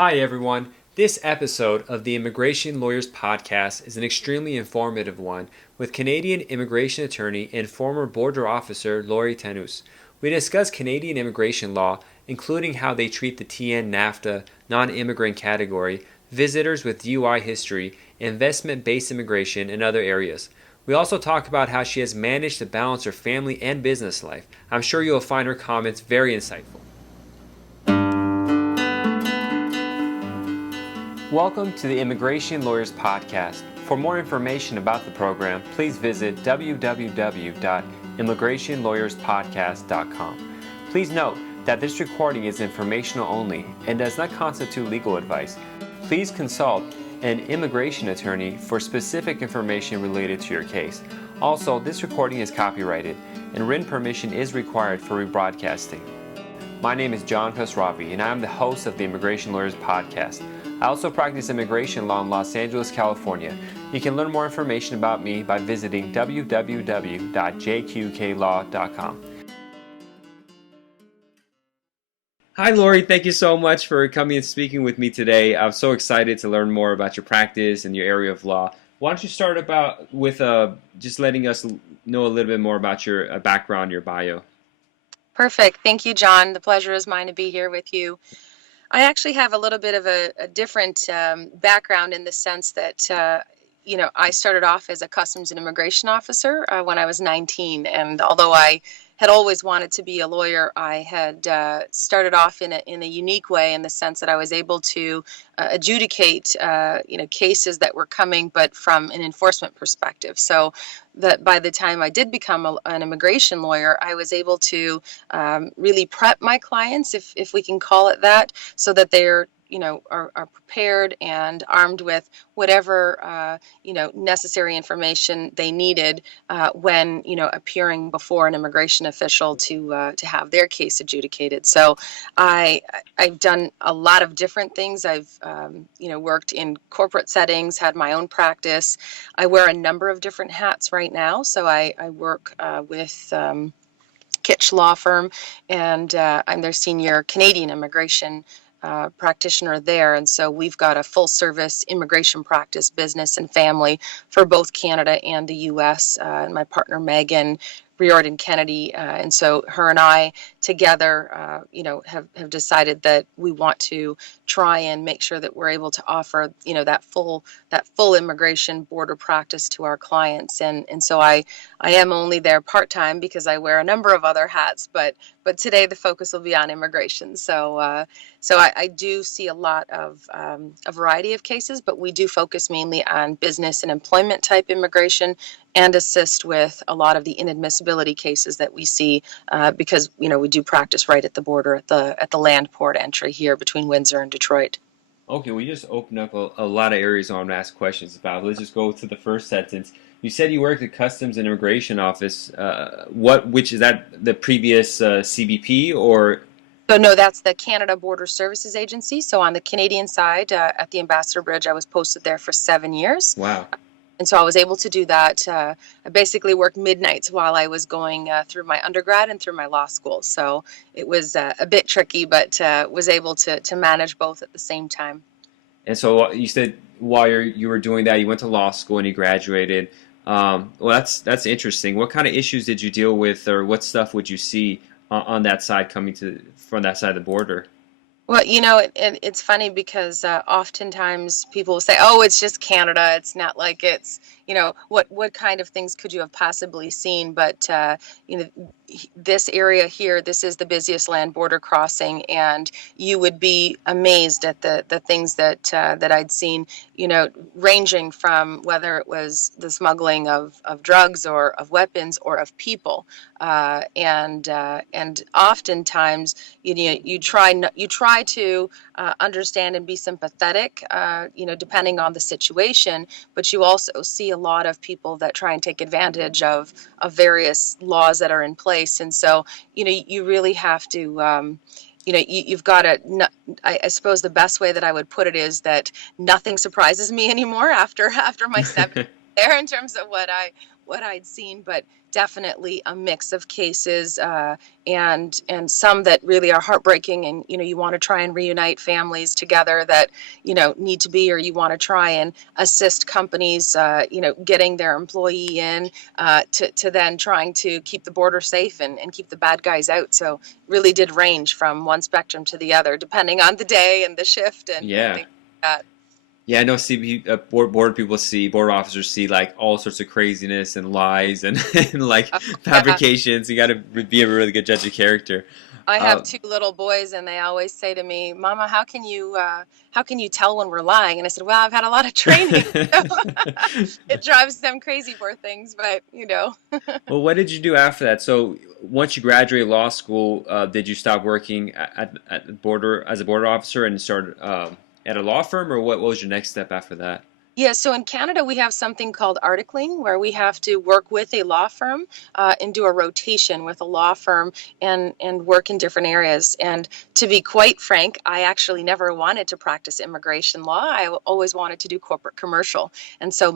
Hi everyone. This episode of the Immigration Lawyers Podcast is an extremely informative one with Canadian immigration attorney and former border officer Laurie Tannous. We discuss Canadian immigration law, including how they treat the TN NAFTA non-immigrant category, visitors with DUI history, investment-based immigration, and other areas. We also talk about how she has managed to balance her family and business life. I'm sure you'll find her comments very insightful. Welcome to the Immigration Lawyers Podcast. For more information about the program, please visit www.immigrationlawyerspodcast.com. Please note that this recording is informational only and does not constitute legal advice. Please consult an immigration attorney for specific information related to your case. Also, this recording is copyrighted and written permission is required for rebroadcasting. My name is John Khosravi and I am the host of the Immigration Lawyers Podcast. I also practice immigration law in Los Angeles, California. You can learn more information about me by visiting www.jqqlaw.com. Hi, Laurie. Thank you so much for coming and speaking with me today. I'm so excited to learn more about your practice and your area of law. Why don't you start with just letting us know a little bit more about your background, your bio. Perfect. Thank you, John. The pleasure is mine to be here with you. I actually have a little bit of a different background in the sense that, I started off as a customs and immigration officer when I was 19. And although I had always wanted to be a lawyer, I had started off in a unique way in the sense that I was able to adjudicate, cases that were coming, but from an enforcement perspective. So that by the time I did become an immigration lawyer, I was able to really prep my clients, if we can call it that, so that they're are prepared and armed with whatever necessary information they needed when appearing before an immigration official to have their case adjudicated. So I've done a lot of different things. I've worked in corporate settings, had my own practice. I wear a number of different hats right now. So I work with Kitch Law Firm, and I'm their senior Canadian immigration practitioner there. And so we've got a full service immigration practice, business and family for both Canada and the US. And my partner, Megan Riordan Kennedy. And so her and I together, have decided that we want to try and make sure that we're able to offer, that full immigration border practice to our clients. And so I am only there part-time because I wear a number of other hats, but today the focus will be on immigration. So I do see a lot of a variety of cases, but we do focus mainly on business and employment type immigration and assist with a lot of the inadmissibility cases that we see because we do practice right at the border at the land port entry here between Windsor and Detroit. Okay, we just opened up a lot of areas I want to ask questions about. Let's just go to the first sentence. You said you worked at Customs and Immigration Office. Which is that the previous CBP or? So no, that's the Canada Border Services Agency. So on the Canadian side, at the Ambassador Bridge, I was posted there for 7 years. Wow. And so I was able to do that. I basically worked midnights while I was going through my undergrad and through my law school. So it was a bit tricky, but was able to manage both at the same time. And so you said while you were doing that, you went to law school and you graduated. Well, that's interesting. What kind of issues did you deal with, or what stuff would you see on that side from that side of the border? Well, it's funny because oftentimes people will say, "Oh, it's just Canada. It's not like it's, what kind of things could you have possibly seen?" But this area here, this is the busiest land border crossing, and you would be amazed at the things that I'd seen. Ranging from whether it was the smuggling of drugs or of weapons or of people, and oftentimes you try to understand and be sympathetic, depending on the situation, but you also see a lot of people that try and take advantage of various laws that are in place. And so, you really have to, you've got to, I suppose the best way that I would put it is that nothing surprises me anymore after my 7 there in terms of what what I'd seen, but definitely a mix of cases, and some that really are heartbreaking, and you want to try and reunite families together that need to be, or you want to try and assist companies getting their employee in, to then trying to keep the border safe and keep the bad guys out. So really did range from one spectrum to the other depending on the day and the shift and Yeah. things like that. Yeah, I know border people see, border officers see like all sorts of craziness and lies and, and like Yeah. fabrications. You got to be a really good judge of character. I have Uh, two little boys, and they always say to me, "Mama, how can you tell when we're lying?" And I said, "Well, I've had a lot of training." It drives them crazy, poor things, but well, what did you do after that? So once you graduated law school, did you stop working at the border as a border officer and start at a law firm, or what was your next step after that? Yeah, so in Canada, we have something called articling, where we have to work with a law firm, and do a rotation with a law firm, and work in different areas. And to be quite frank, I actually never wanted to practice immigration law. I always wanted to do corporate commercial. And so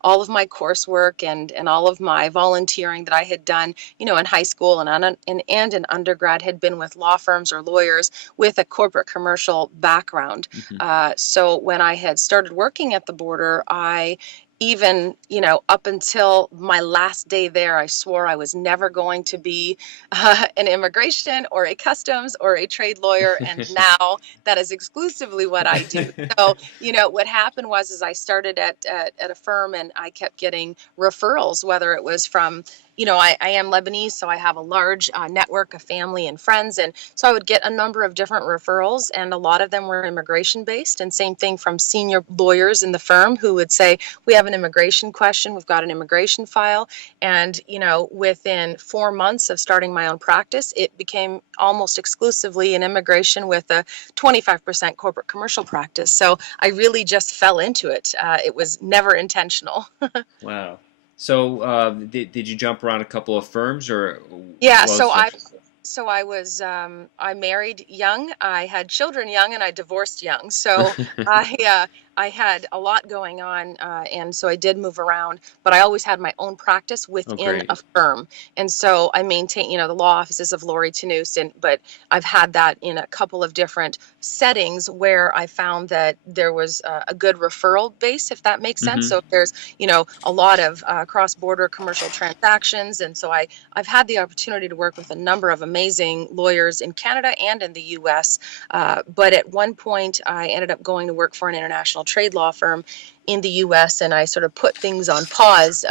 all of my coursework and all of my volunteering that I had done, in high school and in undergrad, had been with law firms or lawyers with a corporate commercial background. Hmm. So when I had started working at the border, I even, up until my last day there, I swore I was never going to be an immigration or a customs or a trade lawyer. And now that is exclusively what I do. So, what happened was, is I started at a firm, and I kept getting referrals, whether it was from, I am Lebanese, so I have a large network of family and friends. And so I would get a number of different referrals, and a lot of them were immigration based. And same thing from senior lawyers in the firm who would say, "We have an immigration question, we've got an immigration file." And, within 4 months of starting my own practice, it became almost exclusively an immigration with a 25% corporate commercial practice. So I really just fell into it. It was never intentional. Wow. So did you jump around a couple of firms, or Yeah, what was the structure? I married young, I had children young, and I divorced young. So I had a lot going on, and so I did move around, but I always had my own practice Oh, within great. a firm. And so I maintain, the law offices of Laurie Tannous, but I've had that in a couple of different settings where I found that there was a good referral base, if that makes sense. Hmm. So if there's, a lot of cross-border commercial transactions, and so I've had the opportunity to work with a number of amazing lawyers in Canada and in the US. But at one point, I ended up going to work for an international trade law firm in the US, and I sort of put things on pause,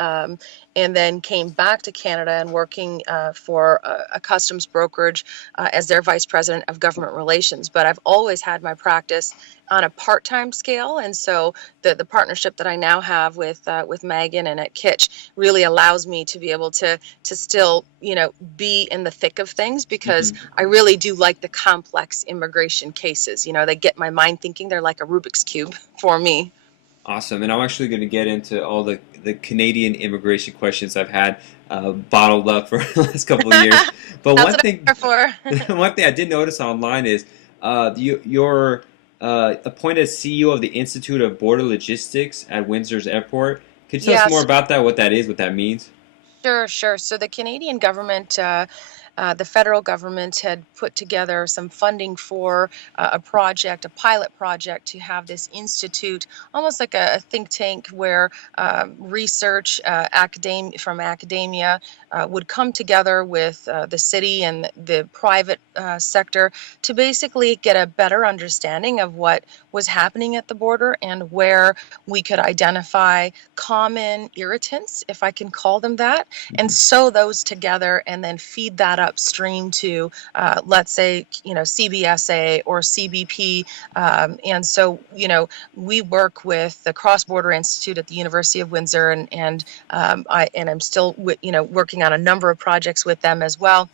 and then came back to Canada and working for a customs brokerage as their vice president of government relations. But I've always had my practice on a part-time scale, and so the partnership that I now have with Megan and at Kitch really allows me to be able to still be in the thick of things, because Hmm. I really do like the complex immigration cases. They get my mind thinking. They're like a Rubik's cube for me. Awesome. And I'm actually going to get into all the Canadian immigration questions I've had bottled up for the last couple of years. But That's one what thing, I'm here for. one thing I did notice online is you're appointed CEO of the Institute of Border Logistics at Windsor's airport. Could you tell us more Yes. about that? What that is? What that means? Sure, sure. So the Canadian government, the federal government, had put together some funding for a project, a pilot project, to have this institute, almost like a think tank, where research from academia would come together with the city and the private sector, to basically get a better understanding of what was happening at the border, and where we could identify common irritants, if I can call them that, and Hmm. sew those together, and then feed that upstream to, let's say, CBSA or CBP. And so, we work with the Cross Border Institute at the University of Windsor, and I'm still, working on a number of projects with them as well,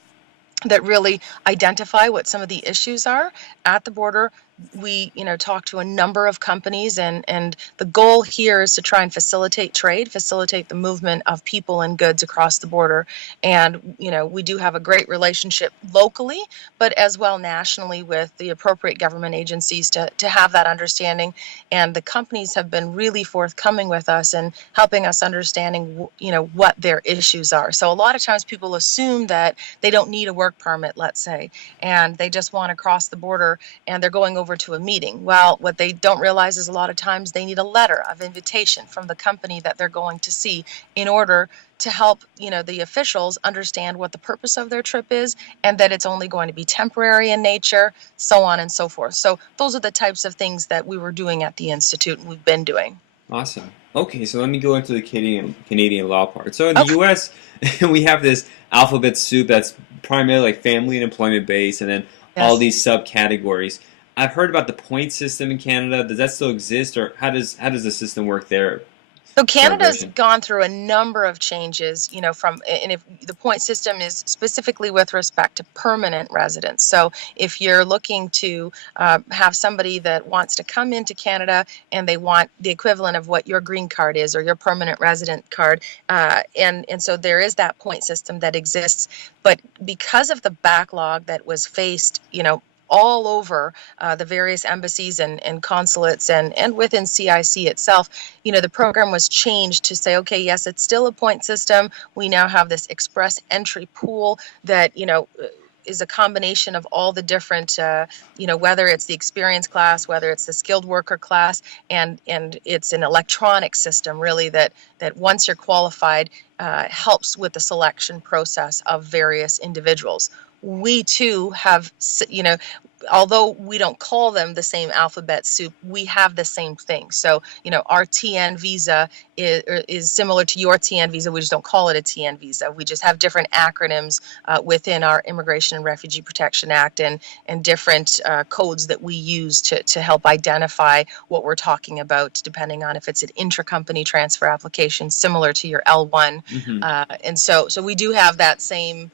that really identify what some of the issues are at the border, we, talk to a number of companies, and the goal here is to try and facilitate trade, facilitate the movement of people and goods across the border. And, we do have a great relationship locally, but as well nationally with the appropriate government agencies to have that understanding. And the companies have been really forthcoming with us and helping us understanding, what their issues are. So a lot of times people assume that they don't need a work permit, let's say, and they just want to cross the border and they're going over to a meeting. Well, what they don't realize is a lot of times they need a letter of invitation from the company that they're going to see in order to help, the officials understand what the purpose of their trip is and that it's only going to be temporary in nature, so on and so forth. So those are the types of things that we were doing at the Institute and we've been doing. Awesome. Okay, so let me go into the Canadian law part. So in the Okay. U.S., we have this alphabet soup that's primarily like family and employment based, and then all Yes. these subcategories. I've heard about the point system in Canada. Does that still exist, or how does the system work there So for Canada's immigration? gone through a number of changes, and if the point system is specifically with respect to permanent residents. So if you're looking to have somebody that wants to come into Canada and they want the equivalent of what your green card is or your permanent resident card, and so there is that point system that exists. But because of the backlog that was faced, all over the various embassies and consulates and within CIC itself, the program was changed to say, okay, yes, it's still a point system. We now have this express entry pool that, is a combination of all the different, whether it's the experience class, whether it's the skilled worker class, and it's an electronic system really that once you're qualified, helps with the selection process of various individuals. We too have, although we don't call them the same alphabet soup, we have the same thing. So, our TN visa is similar to your TN visa. We just don't call it a TN visa. We just have different acronyms within our Immigration and Refugee Protection Act and different codes that we use to help identify what we're talking about, depending on if it's an intra-company transfer application, similar to your L1. Hmm. And so we do have that same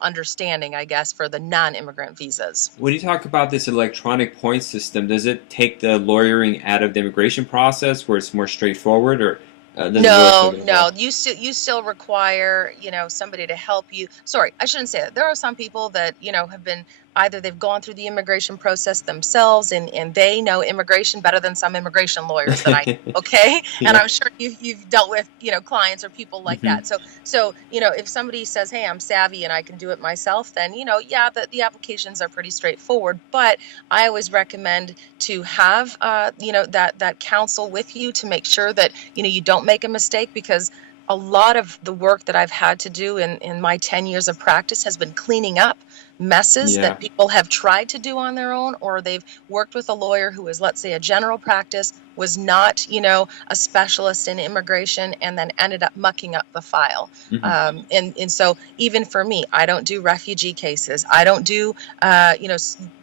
understanding, I guess, for the non-immigrant visas. When you talk about this electronic point system, does it take the lawyering out of the immigration process, where it's more straightforward, or does the lawyer still No, get no, involved? you still require, somebody to help you. Sorry, I shouldn't say that. There are some people that, have been either they've gone through the immigration process themselves and they know immigration better than some immigration lawyers that I know, okay? And Yeah. I'm sure you've dealt with, clients or people like Hmm. that. So, if somebody says, "Hey, I'm savvy and I can do it myself," then, yeah, the applications are pretty straightforward, but I always recommend to have that counsel with you to make sure that you don't make a mistake, because a lot of the work that I've had to do in my 10 years of practice has been cleaning up messes Yeah. that people have tried to do on their own, or they've worked with a lawyer who is, let's say, a general practice, was not, a specialist in immigration, and then ended up mucking up the file. Hmm. And so even for me, I don't do refugee cases. I don't do,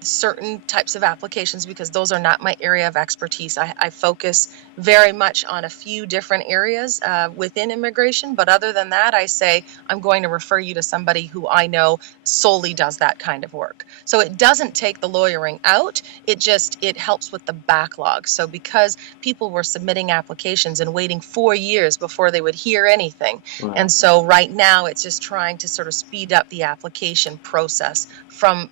certain types of applications because those are not my area of expertise. I focus very much on a few different areas within immigration. But other than that, I say I'm going to refer you to somebody who I know solely does that kind of work. So it doesn't take the lawyering out. It helps with the backlog. So because people were submitting applications and waiting 4 years before they would hear anything. Wow. And so right now it's just trying to sort of speed up the application process from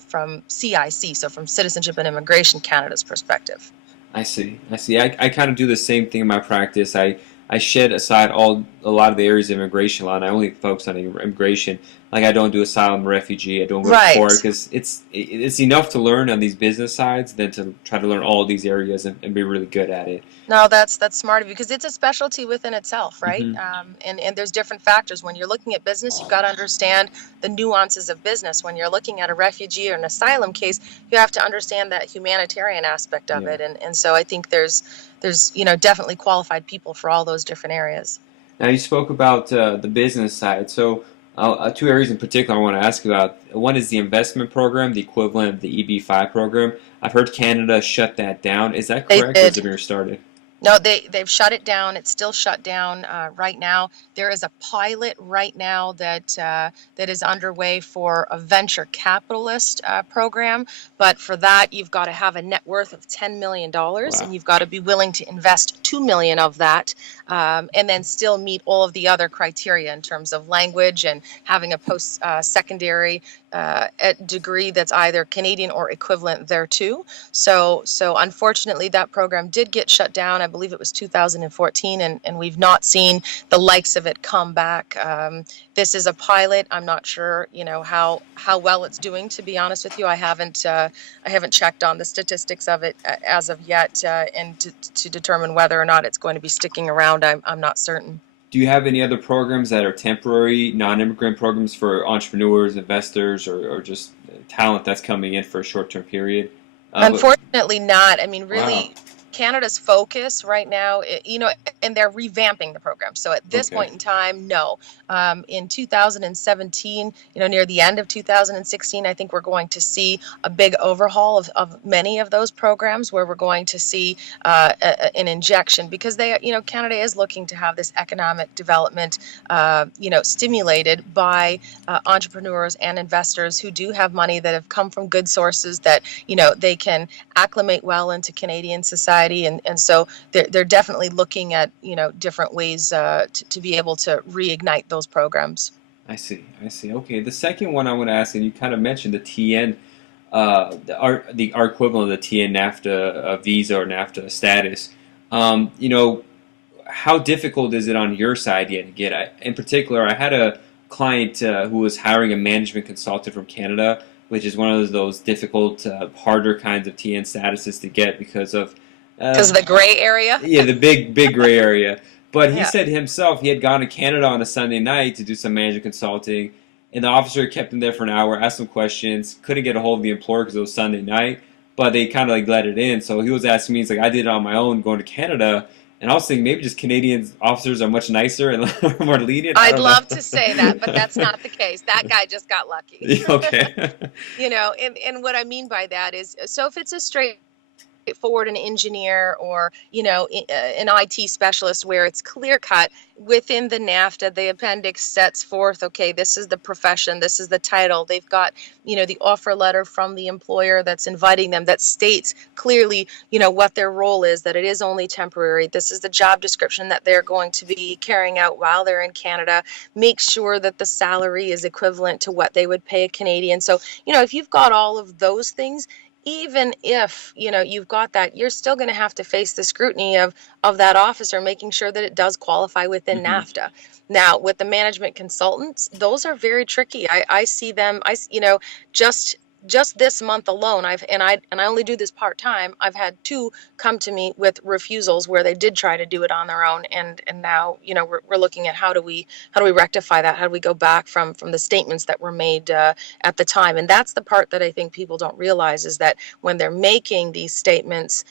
CIC, so from Citizenship and Immigration Canada's perspective. I see. I see. I kind of do the same thing in my practice. I shed aside a lot of the areas of immigration law, and I only focus on immigration. Like I don't do asylum, refugee. I don't go to court Right. because it's enough to learn on these business sides than to try to learn all these areas and be really good at it. No, that's smart of you, because it's a specialty within itself, right? Hmm. And there's different factors. When you're looking at business, you've got to understand the nuances of business. When you're looking at a refugee or an asylum case, you have to understand that humanitarian aspect of Yeah. it. And so I think there's definitely qualified people for all those different areas. Now you spoke about the business side. So two areas in particular I want to ask about. One is the investment program, the equivalent of the EB-5 program. I've heard Canada shut that down. Is that They correct, or is did. it being restarted? No, they've shut it down. It's still shut down right now. There is a pilot right now that is underway for a venture capitalist program, but for that you've got to have a net worth of $10 million, Wow. and you've got to be willing to invest $2 million of that, and then still meet all of the other criteria in terms of language and having a post secondary degree that's either Canadian or equivalent thereto. So unfortunately, that program did get shut down. I believe it was 2014, and we've not seen the likes of it come back. This is a pilot. I'm not sure, how well it's doing. To be honest with you, I haven't checked on the statistics of it as of yet, and to determine whether or not it's going to be sticking around. I'm not certain. Do you have any other programs that are temporary, non-immigrant programs for entrepreneurs, investors, or just talent that's coming in for a short-term period? But Unfortunately not. I mean, wow. really, Canada's focus right now, and they're revamping the program. So at this Okay. point in time, no. In 2017, near the end of 2016, I think we're going to see a big overhaul of many of those programs, where we're going to see an injection, because Canada is looking to have this economic development, stimulated by entrepreneurs and investors who do have money, that have come from good sources, that they can acclimate well into Canadian society, and so they're definitely looking at different ways to be able to reignite those programs. I see. I see. Okay. The second one I want to ask, and you kind of mentioned the TN, our equivalent of the TN NAFTA visa or NAFTA status. You know, how difficult is it on your side yet to get? In particular, I had a client who was hiring a management consultant from Canada, which is one of those difficult, harder kinds of TN statuses to get because of Because of the gray area. yeah, the big gray area. But he Yeah. said himself he had gone to Canada on a Sunday night to do some management consulting, and the officer kept him there for an hour, asked some questions, couldn't get a hold of the employer because it was Sunday night, but they kind of like let it in. So he was asking me, he's like, I did it on my own going to Canada, and I was thinking maybe just Canadian officers are much nicer and more lenient. I I'd don't know. love to say that, but that's not the case. That guy just got lucky. Okay. And what I mean by that is, so if it's a straightforward an engineer, or an IT specialist, where it's clear cut within the NAFTA, the appendix sets forth, okay, this is the profession, this is the title. They've got the offer letter from the employer that's inviting them, that states clearly what their role is, that it is only temporary. This is the job description that they're going to be carrying out while they're in Canada. Make sure that the salary is equivalent to what they would pay a Canadian. So if you've got all of those things, even if you've got that, you're still going to have to face the scrutiny of that officer, making sure that it does qualify within Hmm. NAFTA. Now, with the management consultants, those are very tricky. I see them. Just this month alone, I only do this part time. I've had two come to me with refusals where they did try to do it on their own, and now we're looking at how do we rectify that? How do we go back from the statements that were made at the time? And that's the part that I think people don't realize, is that when they're making these statements,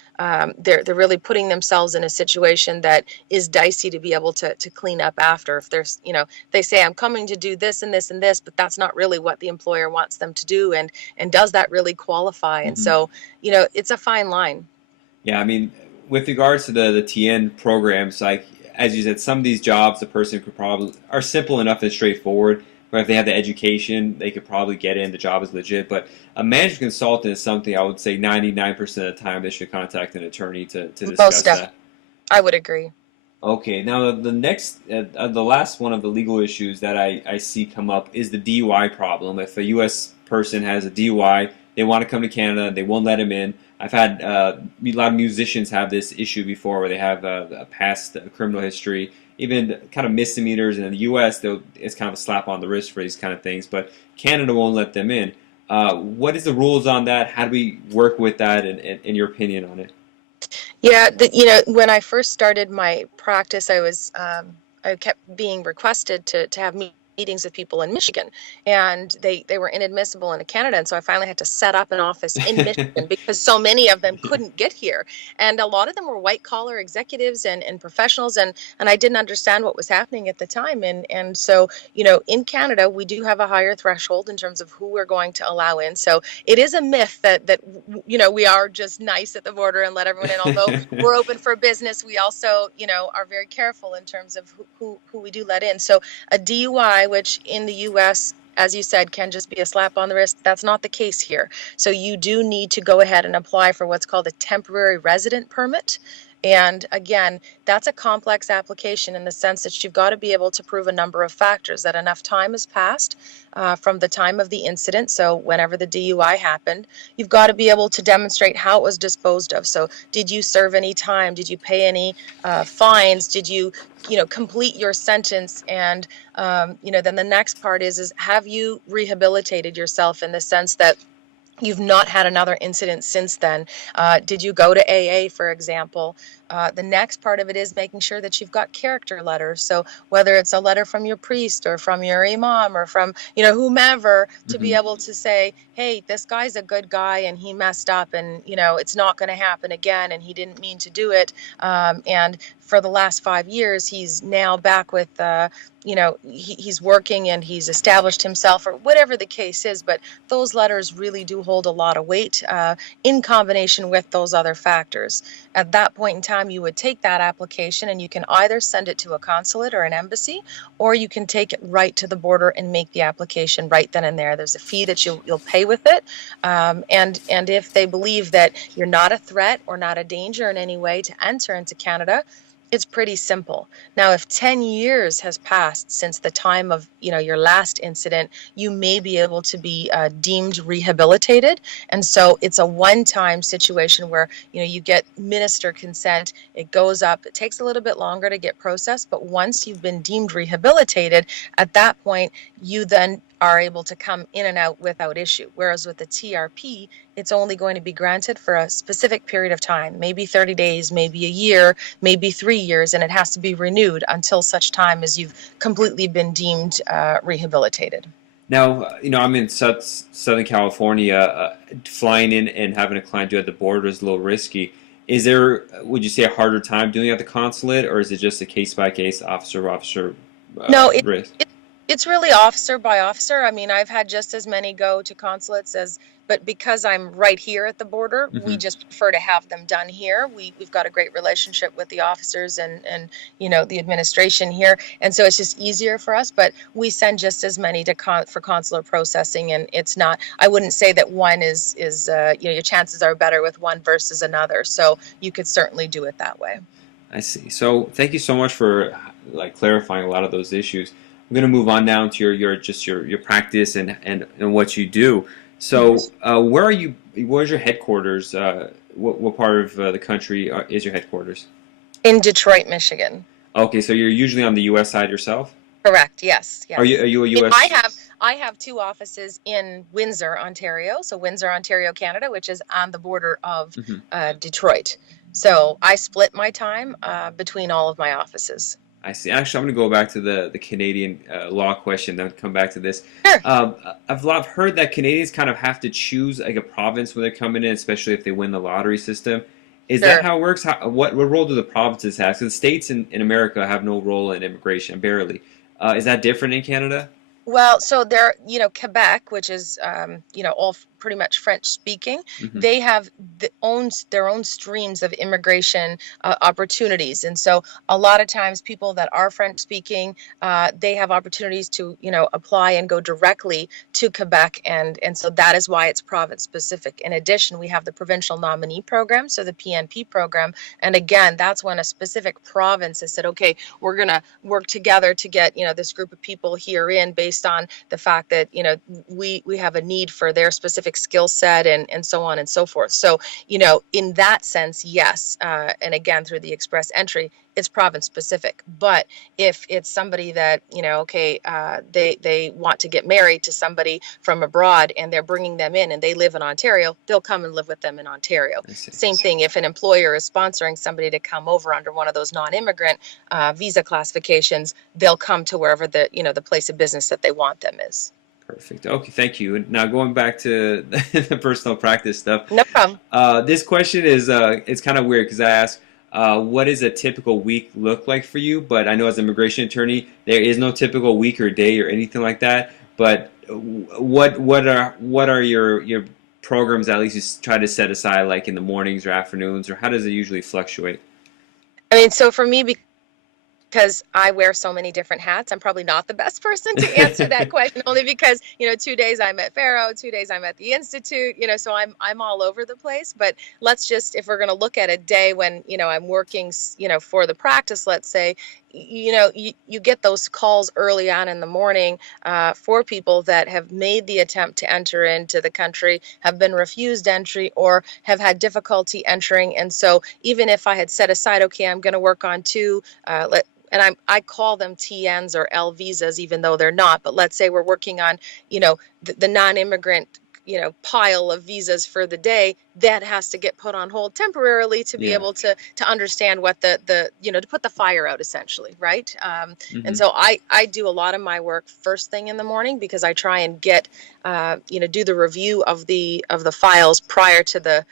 they're really putting themselves in a situation that is dicey to be able to clean up after. If there's they say, I'm coming to do this and this and this, but that's not really what the employer wants them to do, and does that really qualify? And Hmm. so it's a fine line. Yeah, I mean, with regards to the TN programs, like as you said, some of these jobs the person could probably are simple enough and straightforward. But if they have the education, they could probably get in. The job is legit. But a management consultant is something I would say 99% of the time they should contact an attorney to Most discuss definitely, that. I would agree. Okay, now the next, the last one of the legal issues that I see come up is the DUI problem. If a U.S. person has a DUI, they want to come to Canada, they won't let him in. I've had a lot of musicians have this issue before, where they have a past criminal history, even kind of misdemeanors. In the U.S., it's kind of a slap on the wrist for these kind of things, but Canada won't let them in. What is the rules on that? How do we work with that, and your opinion on it? Yeah, when I first started my practice, I kept being requested to have meetings with people in Michigan, and they were inadmissible in Canada. And so I finally had to set up an office in Michigan because so many of them couldn't get here. And a lot of them were white collar executives and professionals. And I didn't understand what was happening at the time. And so, in Canada, we do have a higher threshold in terms of who we're going to allow in. So it is a myth that we are just nice at the border and let everyone in. Although we're open for business, we also, are very careful in terms of who we do let in. So a DUI, which in the US, as you said, can just be a slap on the wrist, that's not the case here. So you do need to go ahead and apply for what's called a temporary resident permit. And again, that's a complex application in the sense that you've got to be able to prove a number of factors, that enough time has passed from the time of the incident. So whenever the DUI happened, you've got to be able to demonstrate how it was disposed of. So did you serve any time? Did you pay any fines? Did you complete your sentence? And then the next part is have you rehabilitated yourself in the sense that you've not had another incident since then? Did you go to AA, for example? The next part of it is making sure that you've got character letters. So whether it's a letter from your priest or from your imam or from, whomever, to be able to say, hey, this guy's a good guy and he messed up and, it's not going to happen again and he didn't mean to do it. And for the last 5 years, he's now back with, he's working and he's established himself or whatever the case is. But those letters really do hold a lot of weight in combination with those other factors. At that point in time, you would take that application and you can either send it to a consulate or an embassy, or you can take it right to the border and make the application right then and there. There's a fee that you'll pay with it. And if they believe that you're not a threat or not a danger in any way to enter into Canada, it's pretty simple. Now, if 10 years has passed since the time of your last incident, you may be able to be deemed rehabilitated. And so it's a one-time situation where you get minister consent. It goes up. It takes a little bit longer to get processed, but once you've been deemed rehabilitated, at that point, you then are able to come in and out without issue. Whereas with the TRP, it's only going to be granted for a specific period of time, maybe 30 days, maybe a year, maybe 3 years, and it has to be renewed until such time as you've completely been deemed rehabilitated. Now, I'm in Southern California. Flying in and having a client do it at the border is a little risky. Is there, would you say, a harder time doing it at the consulate, or is it just a case-by-case, officer No, risk? it's really officer by officer. I mean, I've had just as many go to consulates but because I'm right here at the border, we just prefer to have them done here. We've got a great relationship with the officers and the administration here, and so it's just easier for us. But we send just as many for consular processing, and it's not. I wouldn't say that one is your chances are better with one versus another. So you could certainly do it that way. I see. So thank you so much for clarifying a lot of those issues. I'm going to move on now to your practice and what you do. So where are you? Where's your headquarters? What part of the country is your headquarters? In Detroit, Michigan. Okay, so you're usually on the U.S. side yourself? Correct. Yes. Are you a U.S.? I have 2 offices in Windsor, Ontario. So Windsor, Ontario, Canada, which is on the border of Detroit. So I split my time between all of my offices. I see. Actually, I'm going to go back to the Canadian law question, then come back to this. Sure. I've heard that Canadians kind of have to choose like a province when they're coming in, especially if they win the lottery system. Is that how it works? What role do the provinces have? Because the states in America have no role in immigration, barely. Is that different in Canada? Well, so there, Quebec, which is, all pretty much French speaking, they have their own streams of immigration opportunities. And so a lot of times people that are French speaking, they have opportunities to, apply and go directly to Quebec. And so that is why it's province specific. In addition, we have the provincial nominee program, so the PNP program. And again, that's when a specific province has said, okay, we're going to work together to get, this group of people here in based on the fact that, we have a need for their specific specific skill set and so on and so forth. So, in that sense, yes. And again, through the express entry, it's province specific. But if it's somebody that, okay, they want to get married to somebody from abroad and they're bringing them in and they live in Ontario, they'll come and live with them in Ontario. I see. Same thing if an employer is sponsoring somebody to come over under one of those non-immigrant visa classifications, they'll come to wherever the place of business that they want them is. Perfect. Okay, thank you. And now going back to the personal practice stuff. No problem. This question is it's kind of weird because I asked, what does a typical week look like for you? But I know as an immigration attorney, there is no typical week or day or anything like that. But what are your programs at least you try to set aside, like in the mornings or afternoons, or how does it usually fluctuate? I mean, so for me, because I wear so many different hats, I'm probably not the best person to answer that question, only because, 2 days I'm at Faro, 2 days I'm at the Institute, so I'm all over the place. But let's just, if we're going to look at a day when, I'm working, for the practice, let's say, you get those calls early on in the morning for people that have made the attempt to enter into the country, have been refused entry, or have had difficulty entering. And so even if I had set aside, okay, I'm going to work on two, and I call them TNs or L visas, even though they're not. But let's say we're working on, the non-immigrant, pile of visas for the day, that has to get put on hold temporarily to be Yeah. able to understand what the to put the fire out, essentially, right? And Hmm. so I do a lot of my work first thing in the morning, because I try and get, do the review of the files prior to the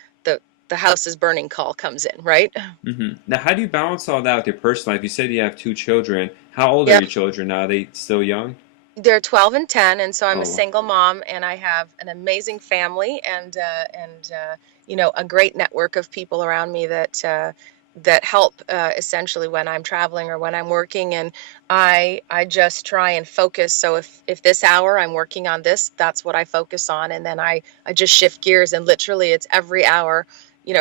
house is burning call comes in, right? Hmm. Now, how do you balance all that with your personal life? You said you have two children. How old are Yeah. your children now? Are they still young? They're 12 and 10, and so I'm a Oh, single mom, and I have an amazing family and a great network of people around me that help essentially when I'm traveling or when I'm working. And I just try and focus. So if this hour I'm working on this, that's what I focus on, and then I just shift gears, and literally it's every hour.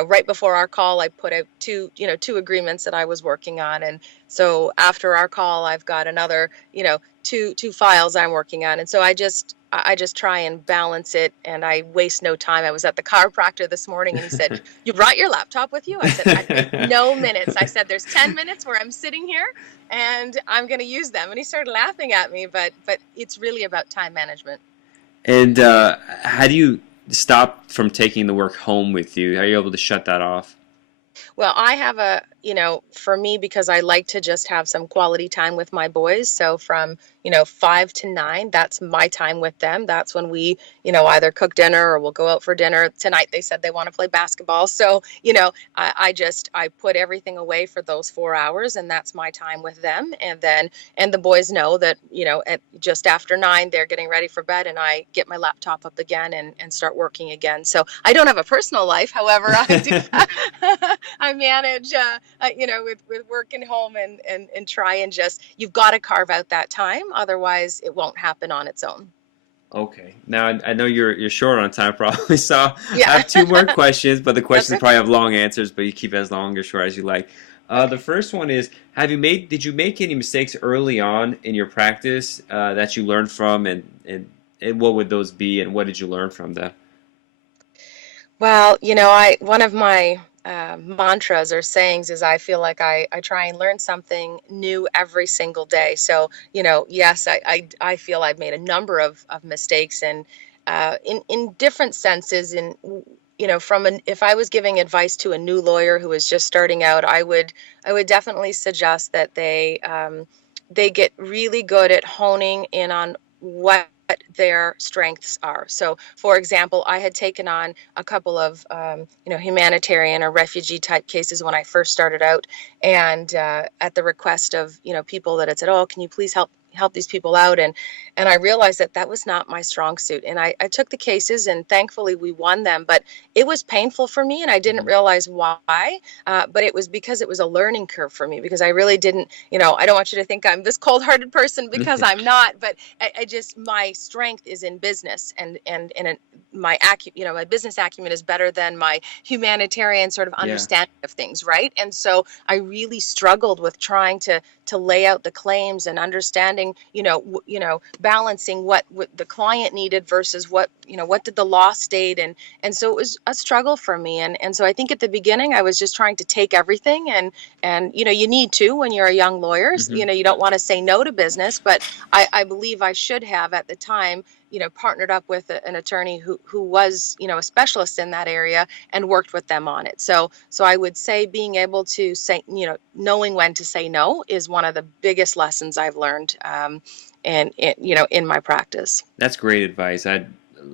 Right before our call, I put out two agreements that I was working on, and so after our call, I've got another, two files I'm working on. And so I just try and balance it, and I waste no time. I was at the chiropractor this morning, and he said, "You brought your laptop with you?" I said, "I've got no minutes." I said, "There's 10 minutes where I'm sitting here and I'm going to use them." And he started laughing at me, but it's really about time management. And how do you stop from taking the work home with you? Are you able to shut that off? Well, I have for me, because I like to just have some quality time with my boys. So from, 5 to 9, that's my time with them. That's when we, either cook dinner or we'll go out for dinner. Tonight they said they want to play basketball. So, I put everything away for those 4 hours, and that's my time with them. And the boys know that, at just after 9, they're getting ready for bed, and I get my laptop up again and start working again. So I don't have a personal life. However, I do. I manage, with work and home, and try and just, you've got to carve out that time. Otherwise, it won't happen on its own. Okay. Now I know you're short on time probably, so I Yeah, have two more questions, but the that's questions probably okay. have long answers, but you keep it as long or short as you like. The Okay. first one is, did you make any mistakes early on in your practice that you learned from, and what would those be, and what did you learn from them? Well, one of my mantras or sayings is, I feel like I try and learn something new every single day. So, yes, I feel I've made a number of mistakes, and in different senses. If I was giving advice to a new lawyer who is just starting out, I would definitely suggest that they get really good at honing in on what their strengths are. So, for example, I had taken on a couple of humanitarian or refugee type cases when I first started out, and at the request of people that had said, "Oh, can you please help these people out?" And I realized that was not my strong suit. And I took the cases, and thankfully we won them, but it was painful for me, and I didn't Mhm. realize why. But it was because it was a learning curve for me, because I really didn't, I don't want you to think I'm this cold-hearted person, because I'm not. But I just, my strength is in business, and my business acumen is better than my humanitarian sort of Yeah. understanding of things, right? And so I really struggled with trying to to lay out the claims and understanding, balancing what the client needed versus what did the law state. And so it was a struggle for me. And so I think at the beginning I was just trying to take everything, and you need to when you're a young lawyer. Mm-hmm. You don't want to say no to business, but I believe I should have at the time partnered up with an attorney who was a specialist in that area and worked with them on it. So I would say being able to say, knowing when to say no is one of the biggest lessons I've learned, and in my practice. That's great advice. I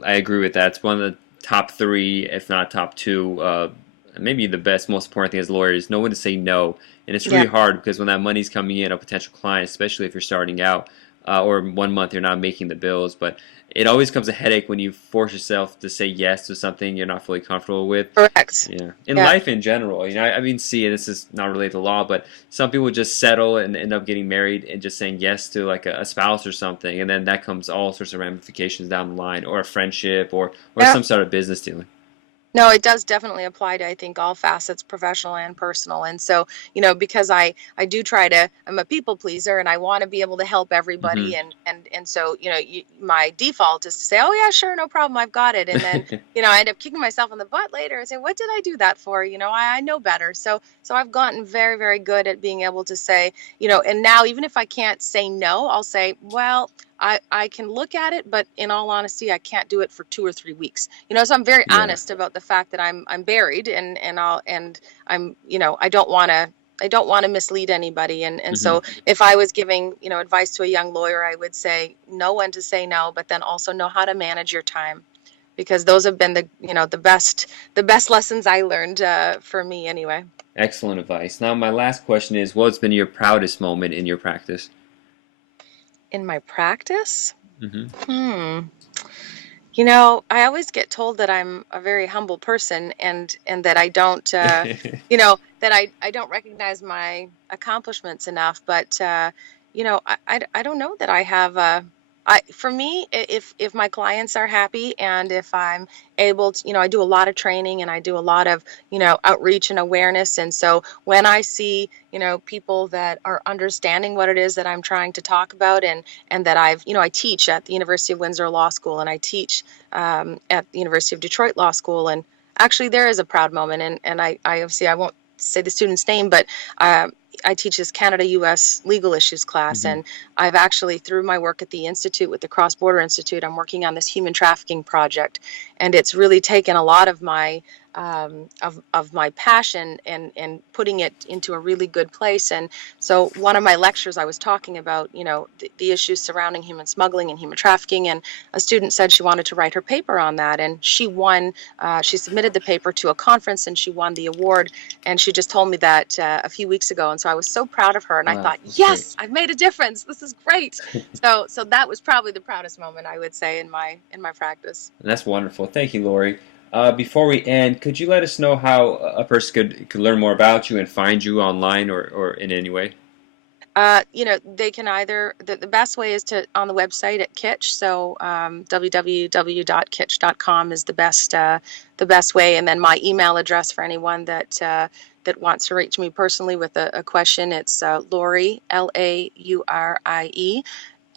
agree with that. It's one of the top three, if not top two, maybe the best, most important thing as lawyers, know when to say no. And it's really hard because when that money's coming in, a potential client, especially if you're starting out, or 1 month you're not making the bills, but it always comes a headache when you force yourself to say yes to something you're not fully comfortable with. Correct. Yeah. In life in general, I mean, this is not related to law, but some people just settle and end up getting married and just saying yes to like a spouse or something, and then that comes all sorts of ramifications down the line, or a friendship, or some sort of business dealing. No, it does definitely apply to, I think, all facets, professional and personal. And so, because I do I'm a people pleaser and I want to be able to help everybody. Mm-hmm. And so, my default is to say, oh yeah, sure, no problem, I've got it. And then, I end up kicking myself in the butt later and say, what did I do that for? I know better. So I've gotten very, very good at being able to say, and now even if I can't say no, I'll say, well, I can look at it, but in all honesty, I can't do it for 2 or 3 weeks. So I'm very honest about the fact that I'm buried, and I'm I don't want to mislead anybody. And Mm-hmm. So if I was giving advice to a young lawyer, I would say know when to say no, but then also know how to manage your time, because those have been the best lessons I learned, for me anyway. Excellent advice. Now, my last question is, what's been your proudest moment in your practice? In my practice? Mm-hmm. I always get told that I'm a very humble person, and that I don't, that I don't recognize my accomplishments enough. But, I don't know that I have for me, if my clients are happy, and if I'm able to, I do a lot of training and I do a lot of, outreach and awareness. And so when I see, people that are understanding what it is that I'm trying to talk about, and that I teach at the University of Windsor Law School, and I teach at the University of Detroit Law School. And actually there is a proud moment, and I obviously I won't say the student's name, but I teach this Canada-U.S. legal issues class. Mm-hmm. And I've actually, through my work at the Institute with the Cross Border Institute, I'm working on this human trafficking project, and it's really taken a lot of my of my passion and putting it into a really good place. And so one of my lectures, I was talking about the issues surrounding human smuggling and human trafficking, and a student said she wanted to write her paper on that, and she won. She submitted the paper to a conference and she won the award, and she just told me that a few weeks ago. And so I was so proud of her, and Wow, I thought, great. yes, I've made a difference. This is great. So that was probably the proudest moment, I would say, in my practice. That's wonderful. Thank you, Laurie. Before we end, could you let us know how a person could learn more about you and find you online or in any way? They can either, the best way is to on the website at Kitch. So www.kitch.com is the best way. And then my email address for anyone that wants to reach me personally with a question, it's Laurie, Laurie,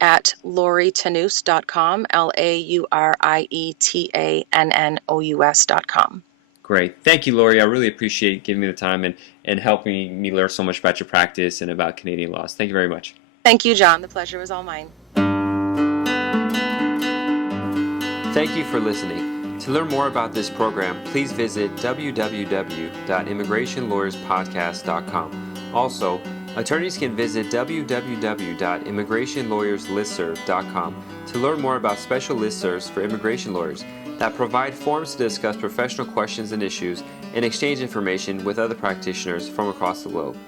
at laurietannous.com, LAURIETANNOUS.com. Great. Thank you, Laurie. I really appreciate giving me the time and helping me learn so much about your practice and about Canadian laws. Thank you very much. Thank you, John. The pleasure was all mine. Thank you for listening. To learn more about this program, please visit www.immigrationlawyerspodcast.com. Also, attorneys can visit www.immigrationlawyerslistserv.com to learn more about special listservs for immigration lawyers that provide forums to discuss professional questions and issues and exchange information with other practitioners from across the globe.